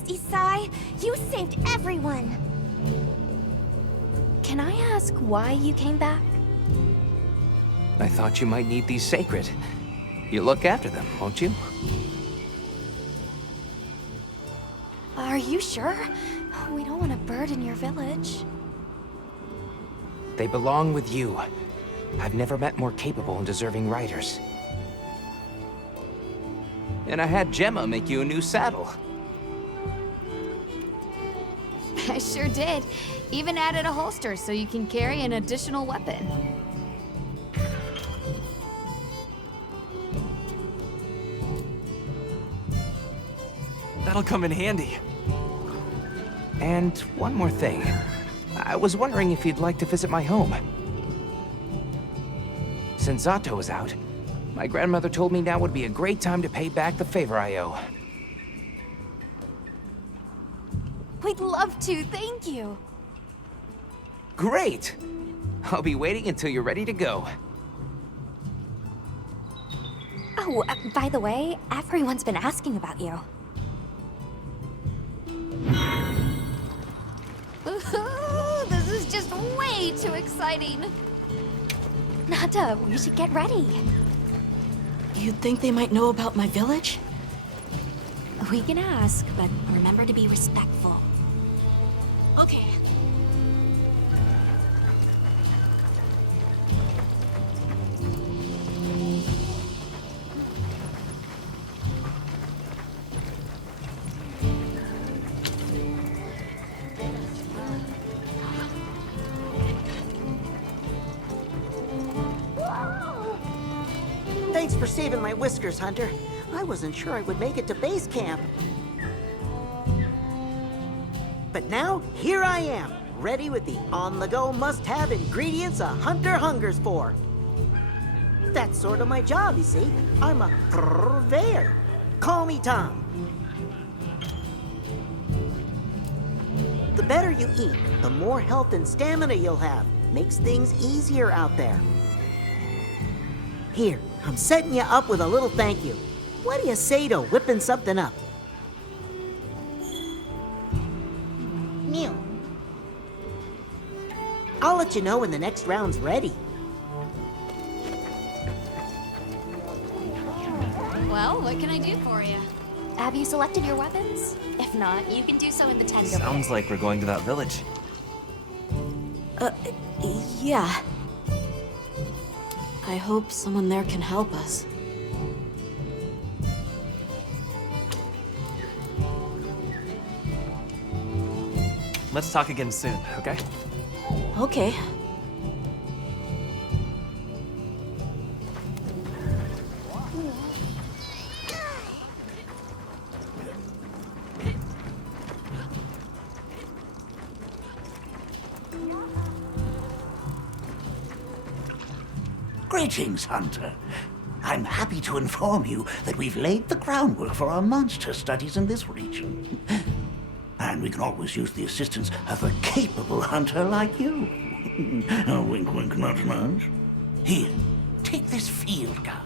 Thanks, Isai. You saved everyone. Can I ask why you came back? I thought you might need these sacred. You'll look after them, won't you? Are you sure? We don't want to burden your village. They belong with you. I've never met more capable and deserving riders. And I had Gemma make you a new saddle. I sure did. Even added a holster so you can carry an additional weapon. That'll come in handy. And one more thing. I was wondering if you'd like to visit my home. Since Zato is out, my grandmother told me now would be a great time to pay back the favor I owe. We'd love to, thank you. Great! I'll be waiting until you're ready to go. Oh, by the way, everyone's been asking about you. Ooh, this is just way too exciting. Nata, we should get ready. You'd think they might know about my village? We can ask, but remember to be respectful. Okay. Thanks for saving my whiskers, Hunter. I wasn't sure I would make it to base camp. But now, here I am, ready with the on-the-go must-have ingredients a hunter hungers for. That's sort of my job, you see. I'm a purveyor. Call me Tom. The better you eat, the more health and stamina you'll have. Makes things easier out there. Here, I'm setting you up with a little thank you. What do you say to whipping something up? Meow. I'll let you know when the next round's ready. Well, what can I do for you? Have you selected your weapons? If not, you can do so in the tent over Sounds there. like we're going to that village. Yeah. I hope someone there can help us. Let's talk again soon, okay? Okay. Greetings, Hunter. I'm happy to inform you that we've laid the groundwork for our monster studies in this region. And we can always use the assistance of a capable hunter like you. Wink, wink, nudge, nudge. Here, take this field guide.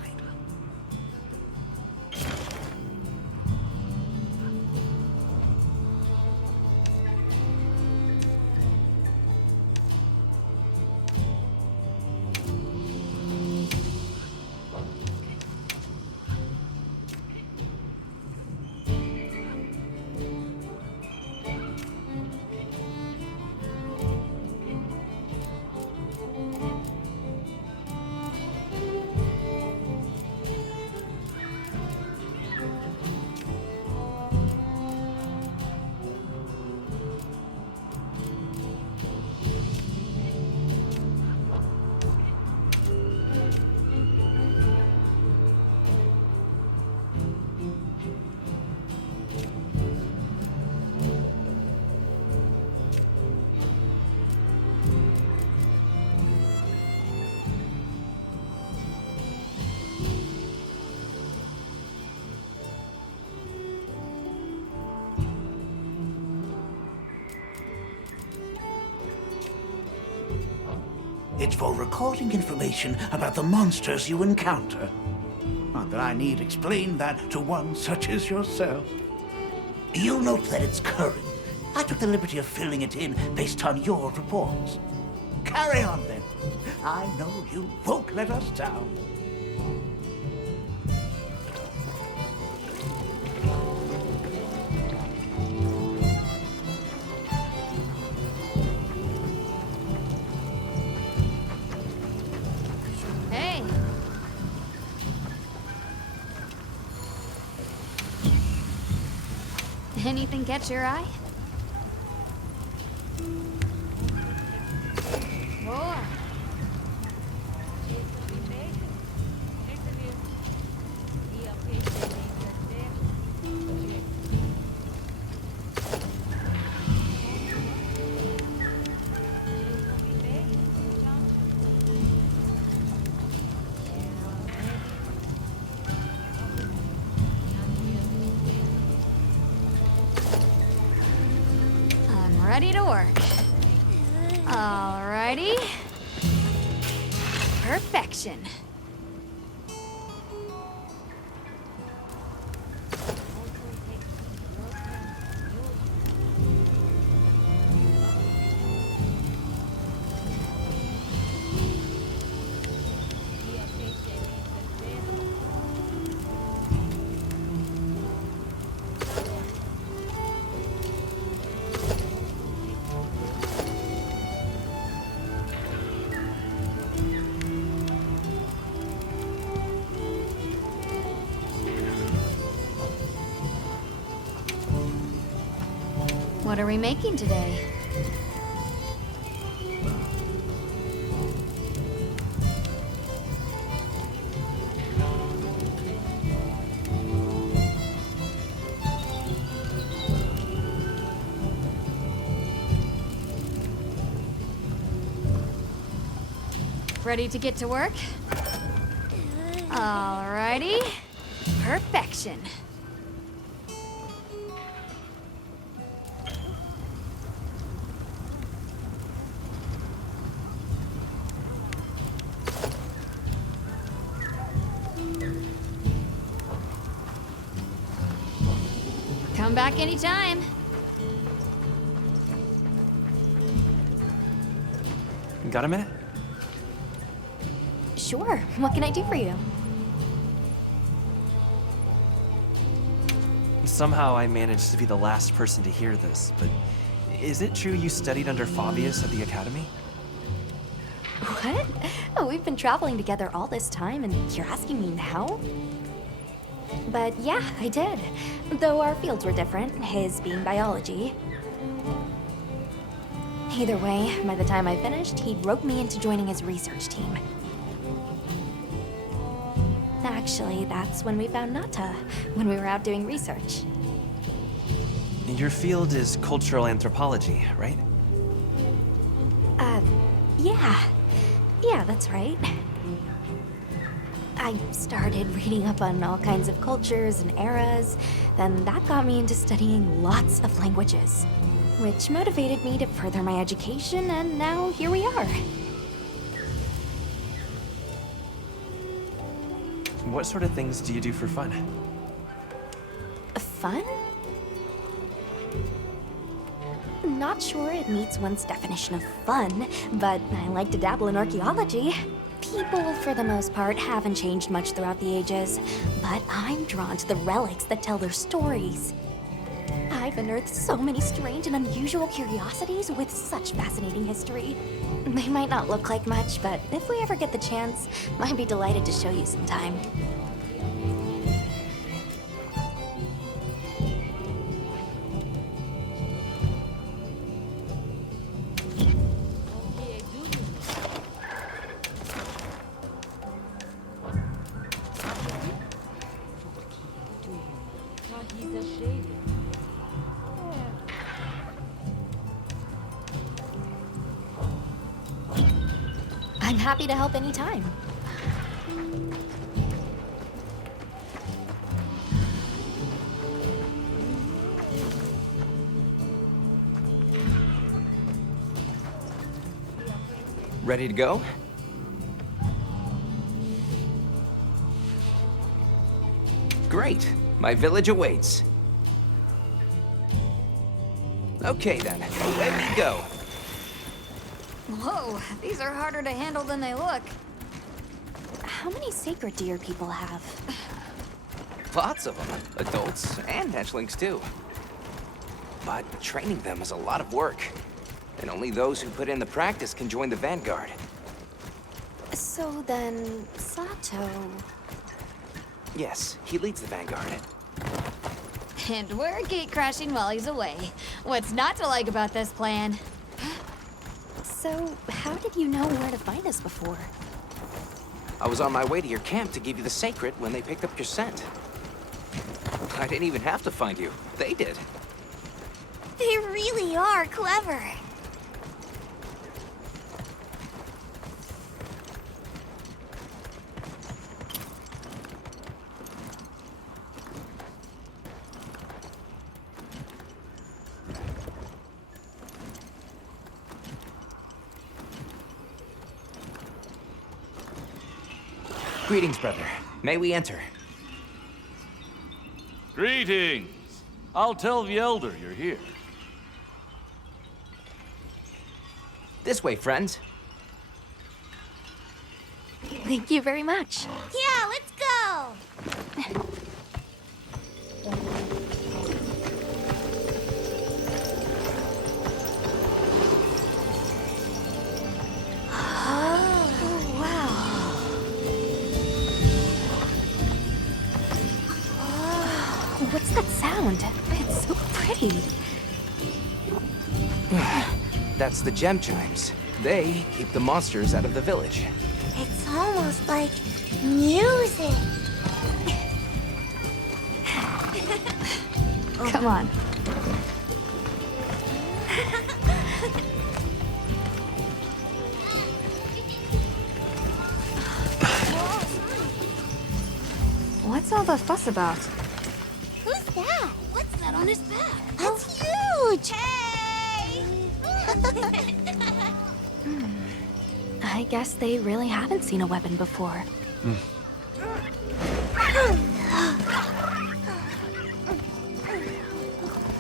It's for recording information about the monsters you encounter. Not that I need explain that to one such as yourself. You'll note that it's current. I took the liberty of filling it in based on your reports. Carry on, then. I know you won't let us down. Hey. Anything catch your eye? Whoa. I'm ready to work. Alrighty. Perfection. What are we making today? Ready to get to work? Alrighty. Perfection. Come back anytime. Got a minute? Sure. What can I do for you? Somehow I managed to be the last person to hear this, but is it true you studied under Fabius at the Academy? What? Oh, we've been traveling together all this time, and you're asking me now? But yeah, I did. Though our fields were different, his being biology. Either way, by the time I finished, he'd roped me into joining his research team. Actually, that's when we found Nata, when we were out doing research. Your field is cultural anthropology, right? Yeah. Yeah, that's right. I started reading up on all kinds of cultures and eras, then that got me into studying lots of languages, which motivated me to further my education, and now here we are. What sort of things do you do for fun? Fun? Not sure it meets one's definition of fun, but I like to dabble in archaeology. People, for the most part, haven't changed much throughout the ages, but I'm drawn to the relics that tell their stories. I've unearthed so many strange and unusual curiosities with such fascinating history. They might not look like much, but if we ever get the chance, I'd be delighted to show you sometime. I'm happy to help anytime. Ready to go? Great. My village awaits. Okay then, away we go. Whoa, these are harder to handle than they look. How many sacred deer people have? Lots of them, adults and hatchlings too. But training them is a lot of work. And only those who put in the practice can join the Vanguard. So then, Sato... Yes, he leads the Vanguard. And we're gate crashing while he's away. What's not to like about this plan? So, how did you know where to find us before? I was on my way to your camp to give you the sacred when they picked up your scent. I didn't even have to find you. They did. They really are clever. Greetings, brother. May we enter? Greetings. I'll tell the Elder you're here. This way, friends. Thank you very much. Yeah, let's go! What's that sound? It's so pretty. That's the gem chimes. They keep the monsters out of the village. It's almost like music. Come on. What's all the fuss about? Who's that? What's that on his back? That's huge! Hey! I guess they really haven't seen a weapon before.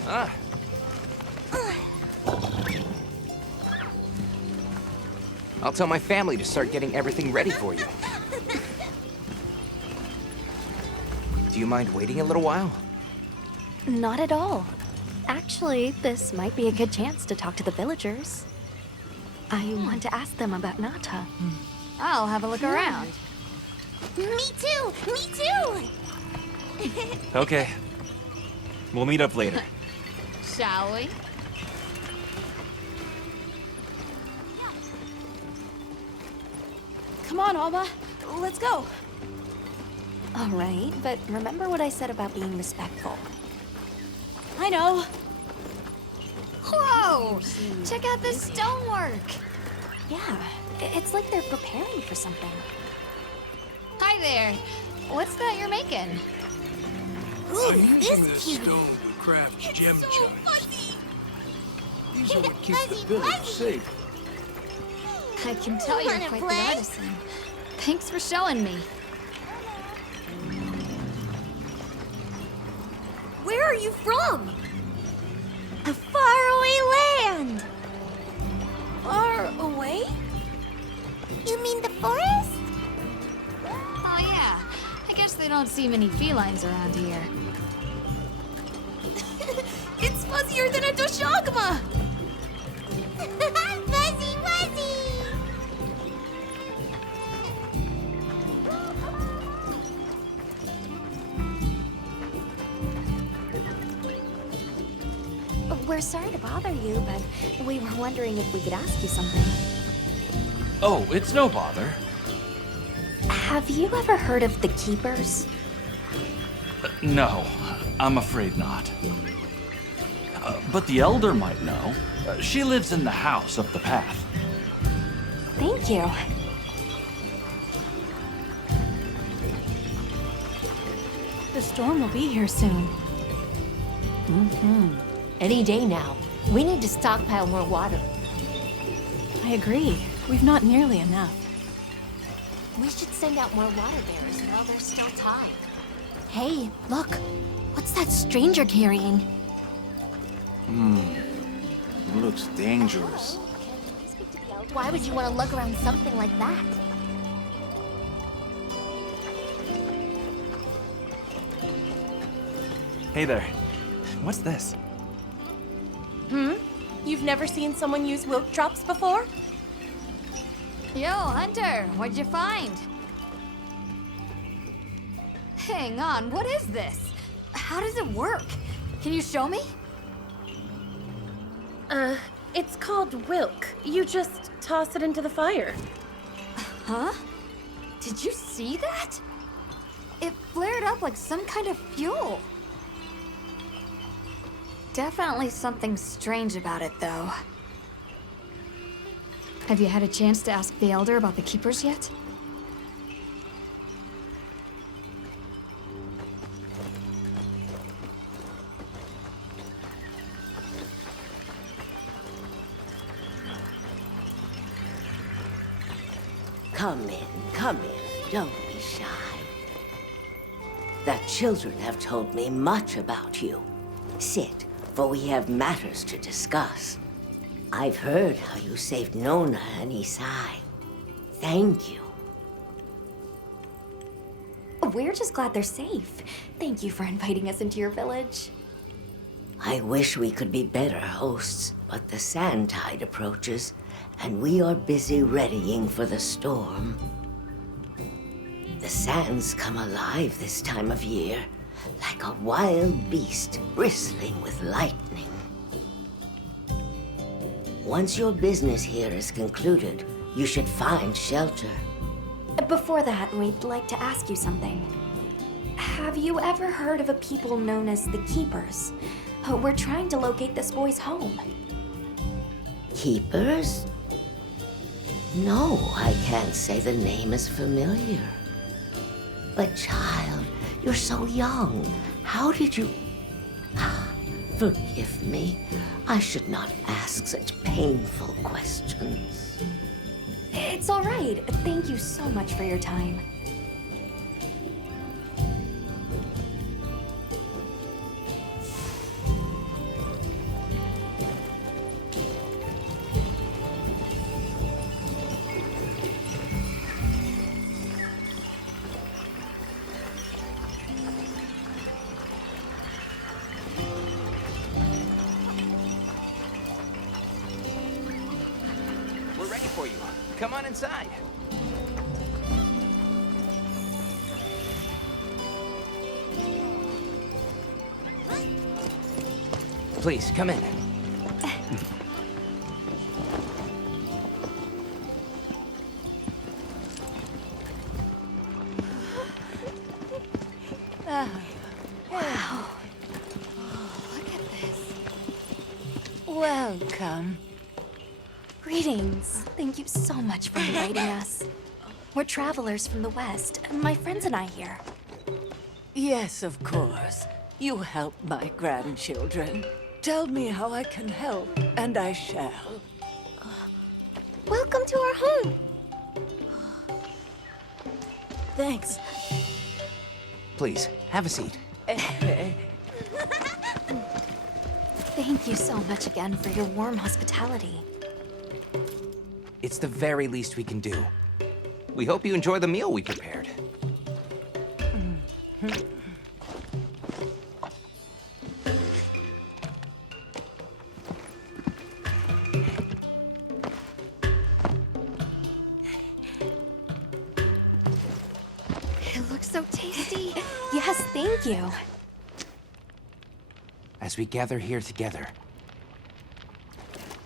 Ah. I'll tell my family to start getting everything ready for you. Do you mind waiting a little while? Not at all. Actually, this might be a good chance to talk to the villagers. I want to ask them about Nata. I'll have a look around. Me too! Me too! Okay. We'll meet up later. Shall we? Come on, Alma. Let's go. All right, but remember what I said about being respectful. I know. Whoa! Check out this stonework. Yeah, it's like they're preparing for something. Hi there. What's that you're making? Who I'm is using this this cutie? stone to craft gem So chimes. fuzzy! These are what keep the Fuzzy, village fuzzy. safe. I can tell you're Wanna quite play? the artisan. Thanks for showing me. Where are you from? A faraway land. Far away? You mean the forest? Oh yeah. I guess they don't see many felines around here. It's fuzzier than a doshagma! Fuzzy, fuzzy! We're sorry to bother you, but we were wondering if we could ask you something. Oh, it's no bother. Have you ever heard of the Keepers? No, I'm afraid not. But the Elder might know. She lives in the house up the path. Thank you. The storm will be here soon. Any day now. We need to stockpile more water. I agree. We've not nearly enough. We should send out more water bearers while there's still time. Hey, look. What's that stranger carrying? looks dangerous. Why would you want to lug around something like that? Hey there. What's this? You've never seen someone use wilk drops before? Yo, Hunter, what'd you find? Hang on, what is this? How does it work? Can you show me? It's called wilk. You just toss it into the fire. Huh? Did you see that? It flared up like some kind of fuel. Definitely something strange about it, though. Have you had a chance to ask the Elder about the Keepers yet? Come in, come in. Don't be shy. The children have told me much about you. Sit, for we have matters to discuss. I've heard how you saved Nona and Isai. Thank you. We're just glad they're safe. Thank you for inviting us into your village. I wish we could be better hosts, but the sand tide approaches, and we are busy readying for the storm. The sands come alive this time of year, like a wild beast bristling with lightning. Once your business here is concluded, you should find shelter. Before that, we'd like to ask you something. Have you ever heard of a people known as the Keepers? We're trying to locate this boy's home. Keepers? No, I can't say the name is familiar. But child, you're so young. How did you... Forgive me. I should not ask such painful questions. It's all right. Thank you so much for your time. We're ready for you. Come on inside. Please, come in. Welcome. Greetings. Thank you so much for inviting us. We're travelers from the West, my friends and I here. Yes, of course. You help my grandchildren. Tell me how I can help, and I shall. Welcome to our home. Thanks. Please, have a seat. Thank you so much again for your warm hospitality. It's the very least we can do. We hope you enjoy the meal we prepared. It looks so tasty. Yes, thank you. As we gather here together,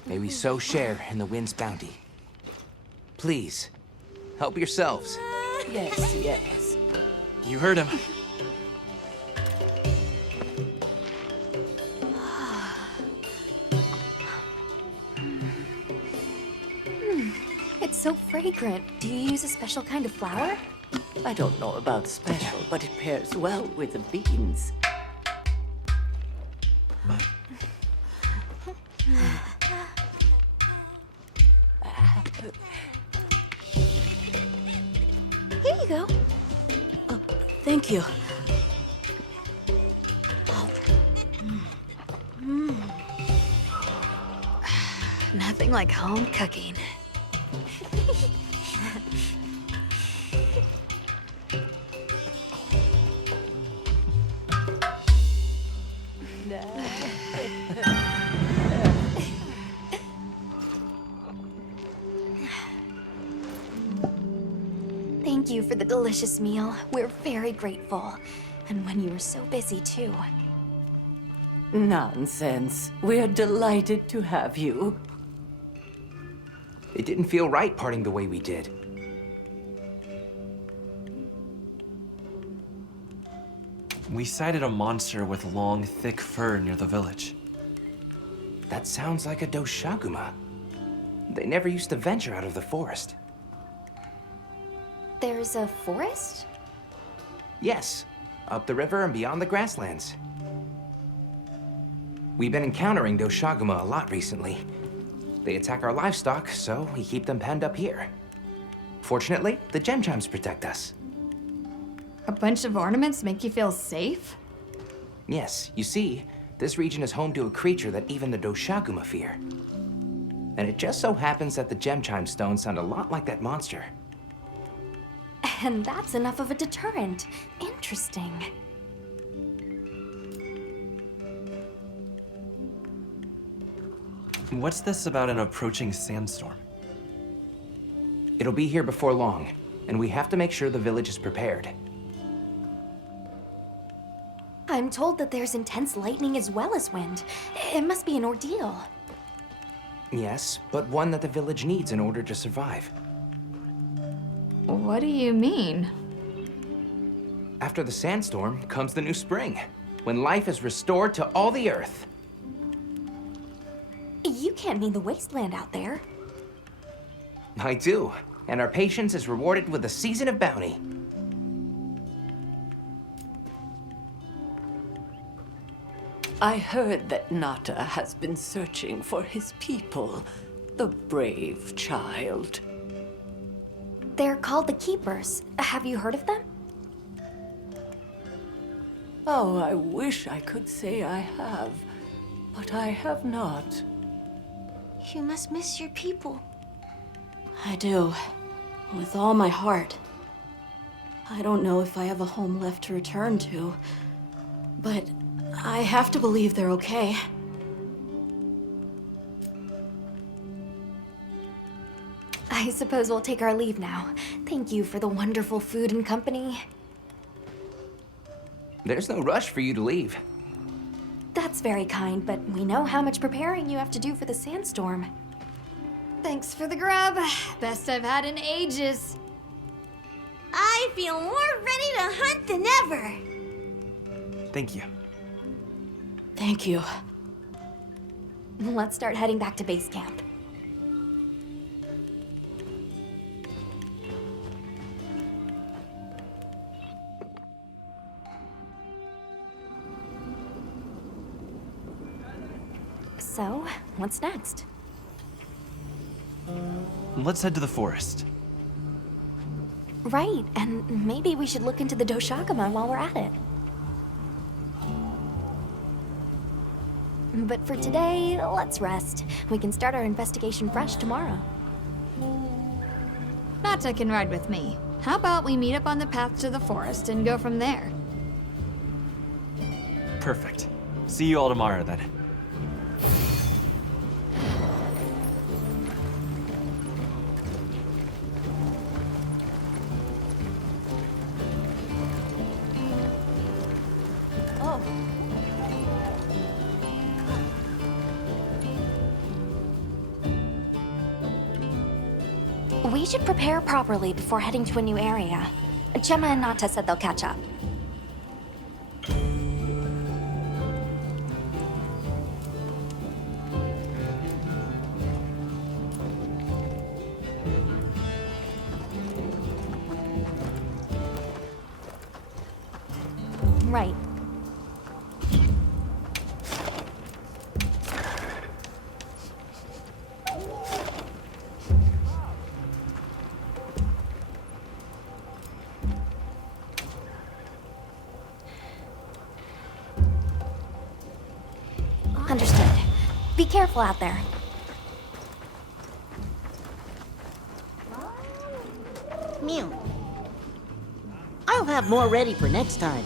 may we so share in the wind's bounty. Please, help yourselves. Yes, yes. You heard him. It's so fragrant. Do you use a special kind of flour? I don't know about special, but it pairs well with the beans. Here you go. Thank you. Nothing like home cooking. Thank you for the delicious meal. We're very grateful. And when you were so busy, too. Nonsense. We're delighted to have you. It didn't feel right parting the way we did. We sighted a monster with long, thick fur near the village. That sounds like a Doshaguma. They never used to venture out of the forest. There's a forest? Yes, up the river and beyond the grasslands. We've been encountering Doshaguma a lot recently. They attack our livestock, so we keep them penned up here. Fortunately, the gem chimes protect us. A bunch of ornaments make you feel safe? Yes, you see, this region is home to a creature that even the Doshaguma fear. And it just so happens that the gem chime stones sound a lot like that monster. And that's enough of a deterrent. Interesting. What's this about an approaching sandstorm? It'll be here before long, and we have to make sure the village is prepared. I'm told that there's intense lightning as well as wind. It must be an ordeal. Yes, but one that the village needs in order to survive. What do you mean? After the sandstorm comes the new spring, when life is restored to all the earth. You can't mean the wasteland out there. I do, and our patience is rewarded with a season of bounty. I heard that Nata has been searching for his people, the brave child. They're called the Keepers. Have you heard of them? Oh, I wish I could say I have, but I have not. You must miss your people. I do. With all my heart. I don't know if I have a home left to return to, but I have to believe they're okay. I suppose we'll take our leave now. Thank you for the wonderful food and company. There's no rush for you to leave. That's very kind, but we know how much preparing you have to do for the sandstorm. Thanks for the grub. Best I've had in ages. I feel more ready to hunt than ever. Thank you. Thank you. Let's start heading back to base camp. So, what's next? Let's head to the forest. Right, and maybe we should look into the Doshagama while we're at it. But for today, let's rest. We can start our investigation fresh tomorrow. Nata can ride with me. How about we meet up on the path to the forest and go from there? Perfect. See you all tomorrow, then. We should prepare properly before heading to a new area. Gemma and Nata said they'll catch up. Right. Understood. Be careful out there. Mew. I'll have more ready for next time.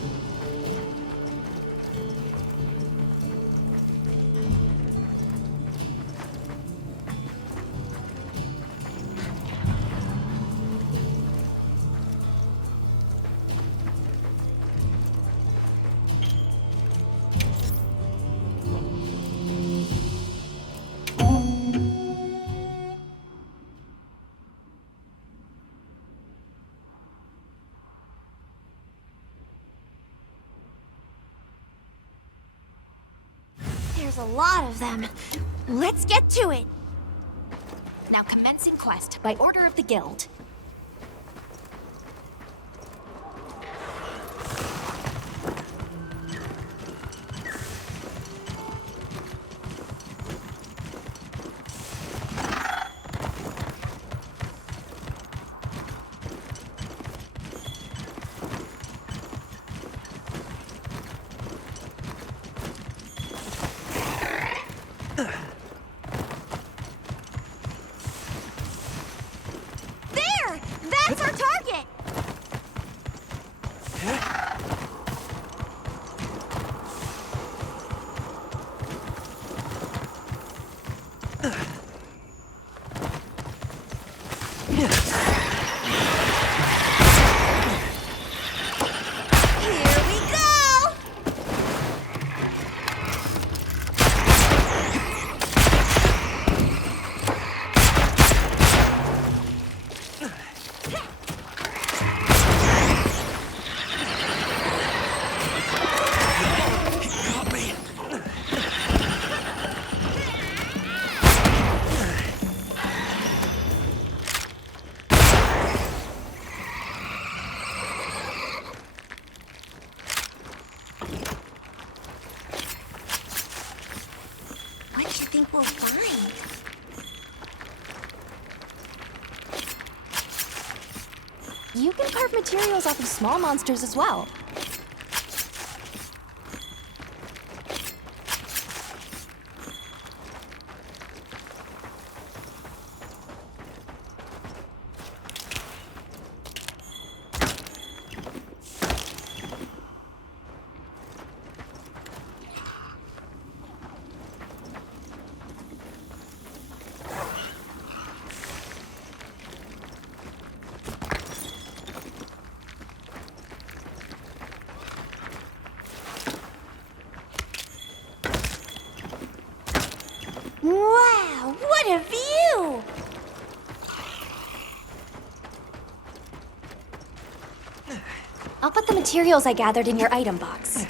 There's a lot of them. Let's get to it. Now commencing quest by order of the guild. There! That's our target! Here we go! What do you think we'll find? You can carve materials off of small monsters as well. Wow, what a view! I'll put the materials I gathered in your item box.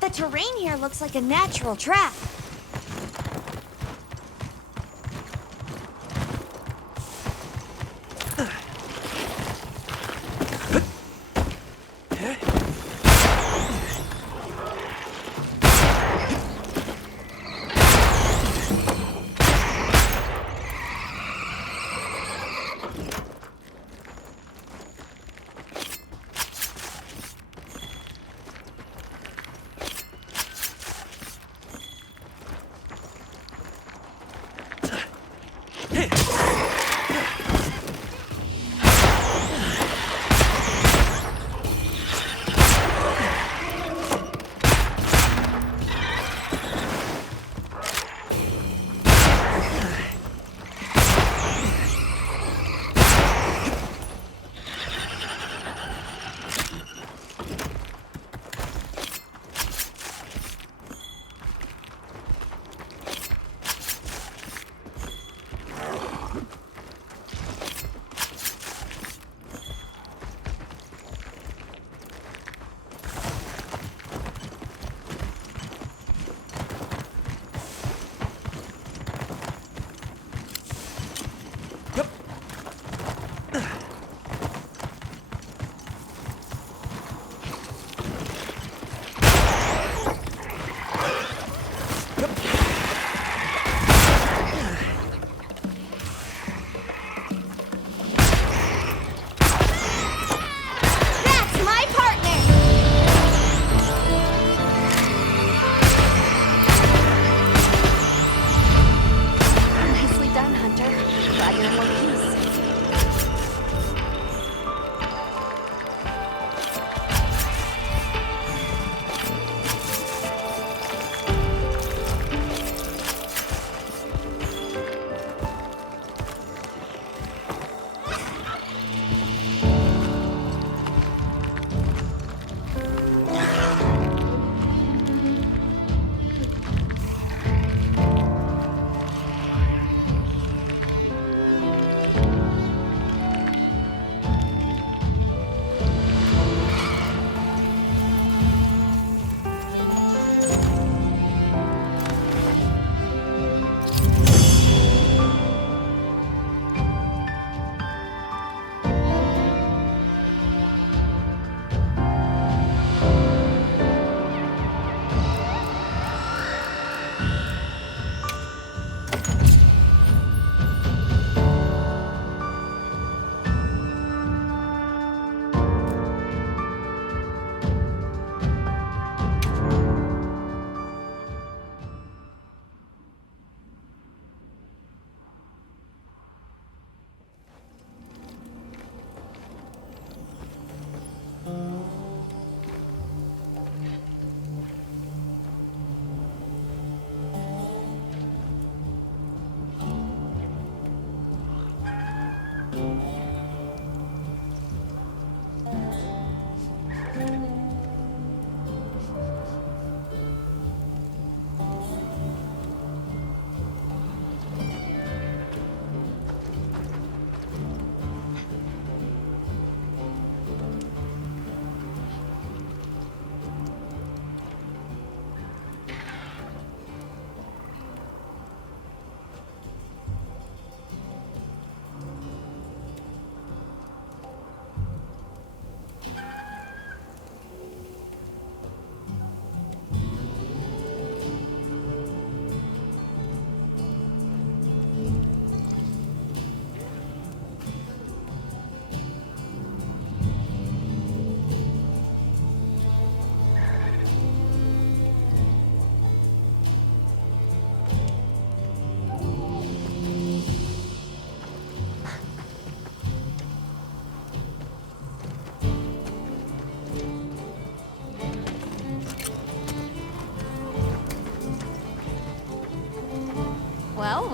The terrain here looks like a natural trap.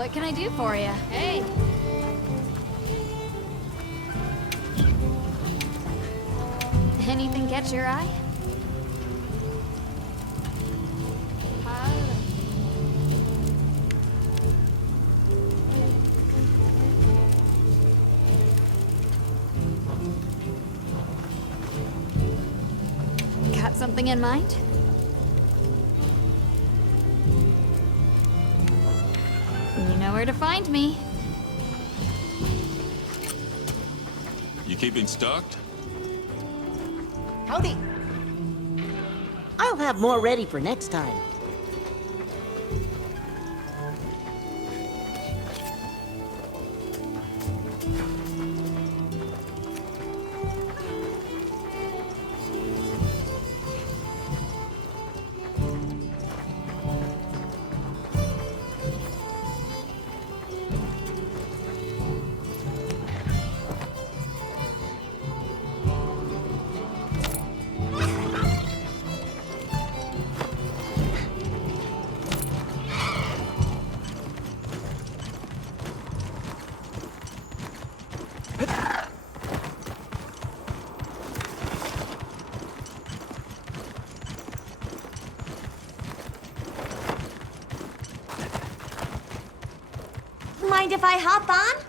What can I do for you? Hey. Anything catch your eye? Got something in mind? You know where to find me. You keeping stocked? Howdy. I'll have more ready for next time. Mind if I hop on?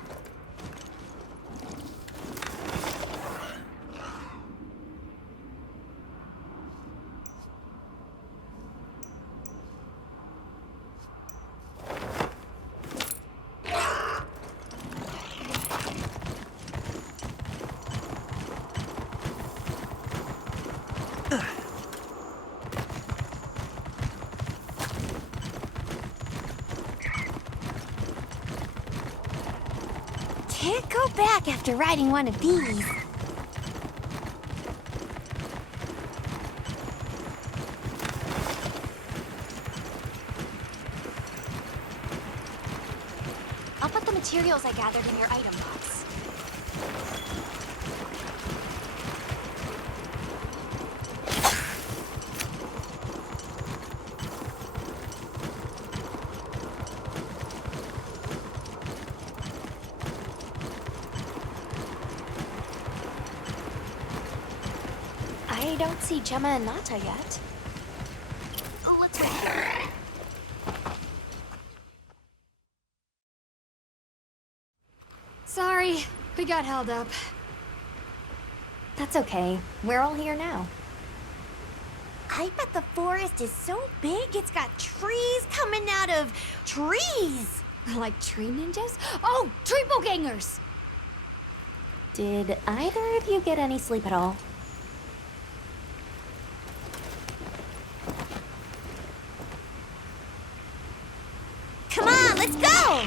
Can't go back after riding one of these. I'll put the materials I gathered in your item box. I don't see Gemma and Nata yet. Let's wait here. Sorry, we got held up. That's okay. We're all here now. I bet the forest is so big it's got trees coming out of trees. Like tree ninjas? Oh, triple-gangers! Did either of you get any sleep at all? Come on, let's go!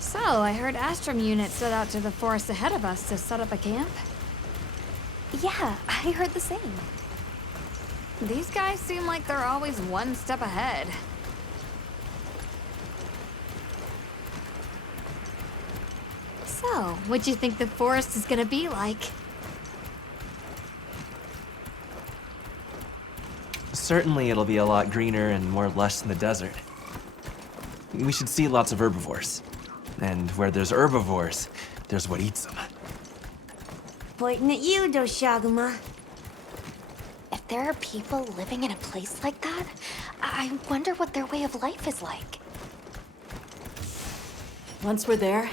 So, I heard Astrum units set out to the forest ahead of us to set up a camp. Yeah, I heard the same. These guys seem like they're always one step ahead. So, what do you think the forest is gonna be like? Certainly it'll be a lot greener and more lush than the desert. We should see lots of herbivores. And where there's herbivores, there's what eats them. Pointing at you, Doshaguma. If there are people living in a place like that, I wonder what their way of life is like. Once we're there,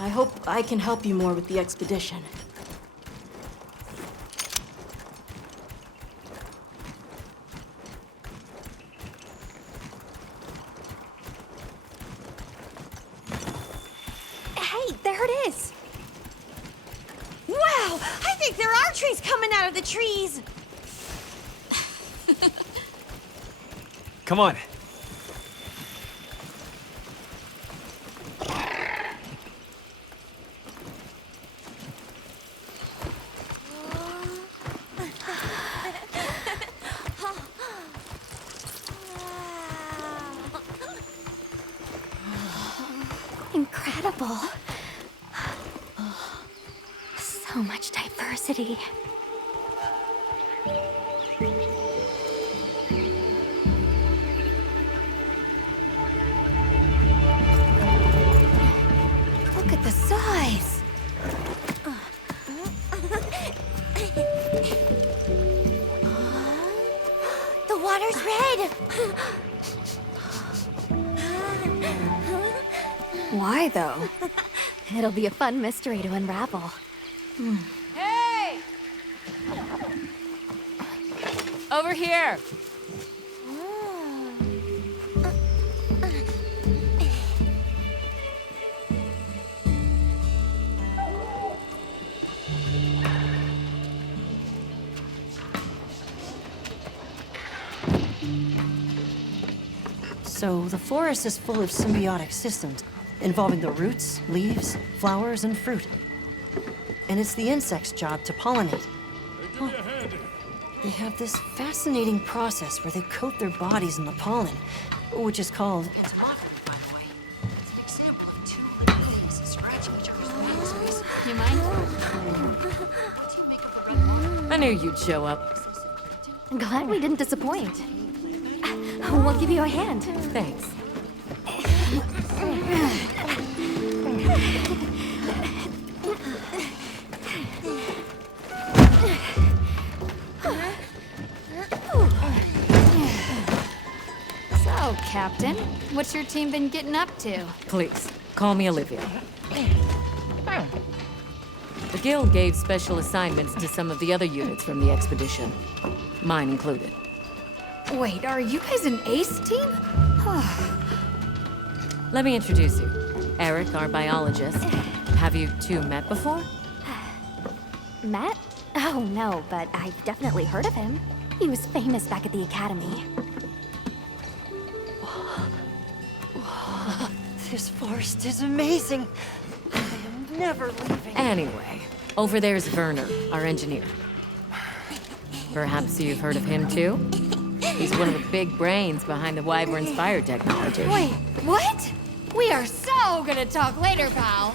I hope I can help you more with the expedition. Hey, there it is! Wow! I think there are trees coming out of the trees! Come on. Incredible. So much diversity. at the size! The water's red! Why, though? It'll be a fun mystery to unravel. Hey! Over here! So the forest is full of symbiotic systems, involving the roots, leaves, flowers, and fruit. And it's the insect's job to pollinate. Huh. They have this fascinating process where they coat their bodies in the pollen, which is called... You mind? I knew you'd show up. Glad we didn't disappoint. We'll give you a hand. Thanks. So, Captain, what's your team been getting up to? Please, call me Olivia. The Guild gave special assignments to some of the other units from the expedition. Mine included. Wait, are you guys an ace team? Let me introduce you. Eric, our biologist. Have you two met before? Met? Oh, no, but I've definitely heard of him. He was famous back at the academy. This forest is amazing. I am never leaving. Anyway, over there's Werner, our engineer. Perhaps you've heard of him too? He's one of the big brains behind the Wyvern's fire technology. Wait, what? We are so gonna talk later, pal.